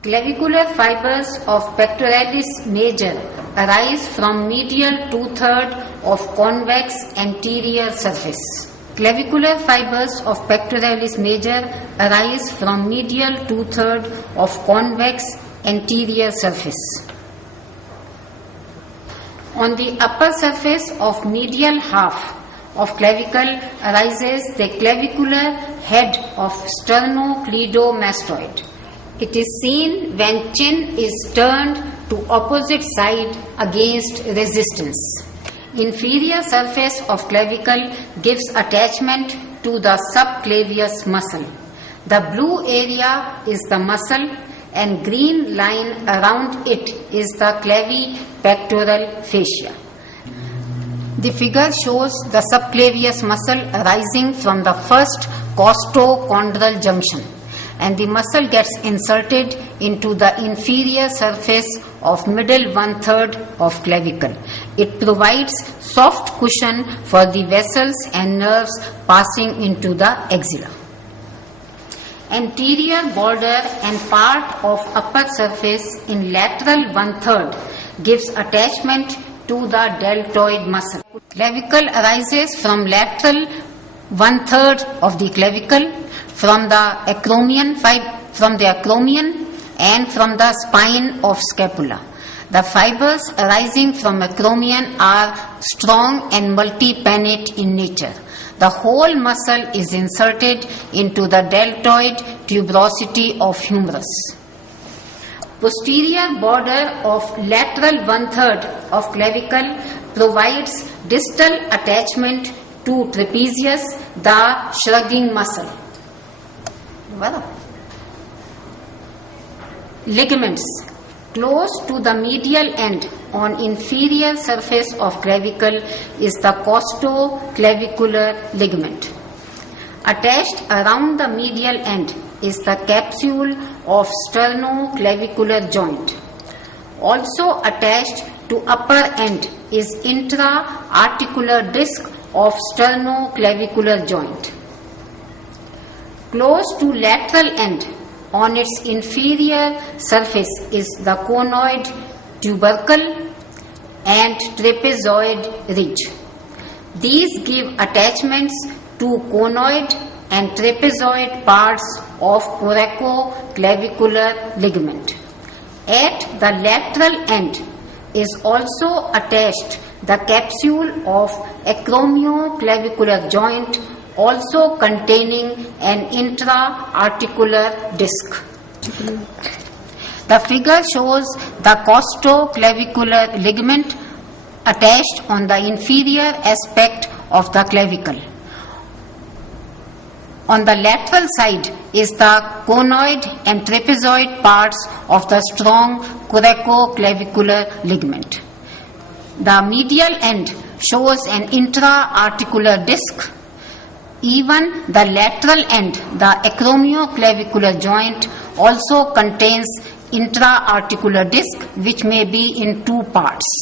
Clavicular fibers of pectoralis major arise from medial two-thirds of convex anterior surface. Clavicular fibers of pectoralis major arise from medial two-thirds of convex anterior surface. On the upper surface of medial half of clavicle arises the clavicular head of sternocleidomastoid. It is seen when chin is turned to opposite side against resistance. Inferior surface of clavicle gives attachment to the subclavius muscle. The blue area is the muscle and green line around it is the clavipectoral fascia. The figure shows the subclavius muscle arising from the first costochondral junction, and the muscle gets inserted into the inferior surface of middle one-third of clavicle. It provides soft cushion for the vessels and nerves passing into the axilla. Anterior border and part of upper surface in lateral one-third gives attachment to the deltoid muscle. Clavicle arises from lateral one-third of the clavicle, from the acromion and from the spine of scapula. The fibers arising from acromion are strong and multi-pannate in nature. The whole muscle is inserted into the deltoid tuberosity of humerus. Posterior border of lateral one-third of clavicle provides distal attachment to trapezius, the shrugging muscle. Ligaments. Close to the medial end on inferior surface of clavicle is the costoclavicular ligament. Attached around the medial end is the capsule of sternoclavicular joint. Also attached to upper end is intra-articular disc of sternoclavicular joint. Close to lateral end on its inferior surface is the conoid tubercle and trapezoid ridge. These give attachments to conoid and trapezoid parts of coracoclavicular ligament. At the lateral end is also attached the capsule of acromioclavicular joint, also containing an intra-articular disc. The figure shows the costoclavicular ligament attached on the inferior aspect of the clavicle. On the lateral side is the conoid and trapezoid parts of the strong coracoclavicular ligament. The medial end shows an intra-articular disc. Even the lateral end, the acromioclavicular joint, also contains intra-articular disc, which may be in two parts.